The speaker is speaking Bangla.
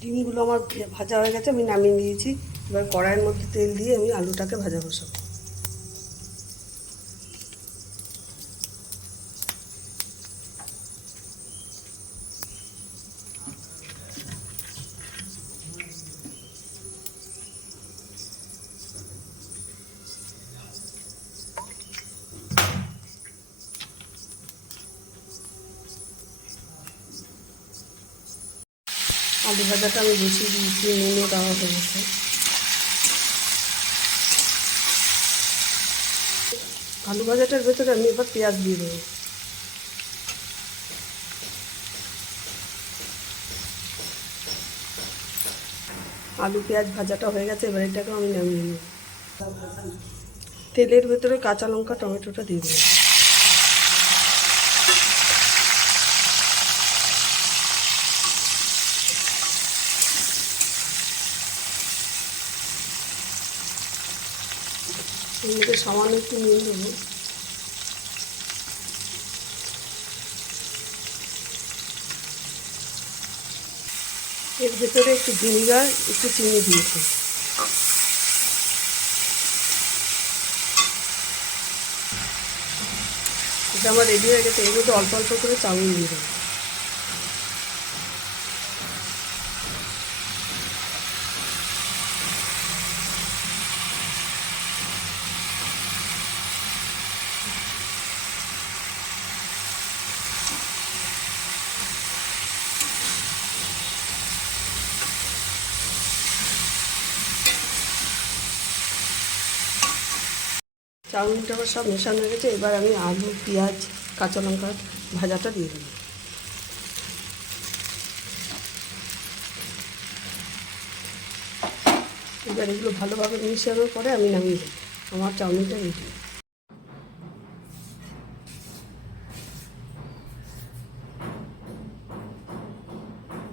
ডিমগুলো আমার ভাজা হয়ে গেছে, আমি নামিয়ে নিয়েছি। এবার কড়াইয়ের মধ্যে তেল দিয়ে আমি আলুটাকে ভাজা বসাবো। আলু ভাজাটা আমি বসিয়ে দিয়েছি, নুনও দেওয়া হয়ে গেছে আলু ভাজাটার ভেতরে আমি এবার পেঁয়াজ দিয়ে দেবো। আলু পেঁয়াজ ভাজাটা হয়ে গেছে, এবার এটাকে আমি নামিয়ে নেব। তেলের ভেতরে কাঁচা লঙ্কা, টমেটোটা দিয়ে দেবো। এর মধ্যে সামান্য একটু নুন দেবো এর ভেতরে একটু ভিনিগার, একটু চিনি দিয়েছি। এটা আমার রেডি হয়ে গেছে মধ্যে অল্প অল্প করে চাউমিন দিয়ে দেবো। চাউমিনটা আমার সব মেশানো হয়ে গেছে, এবার আমি আলু, পেঁয়াজ, কাঁচা লঙ্কা ভাজাটা দিয়ে দেবো। এবার এগুলো ভালোভাবে মিশানোর পরে আমি নামিয়ে দেবো। আমার চাউমিনটা রেডি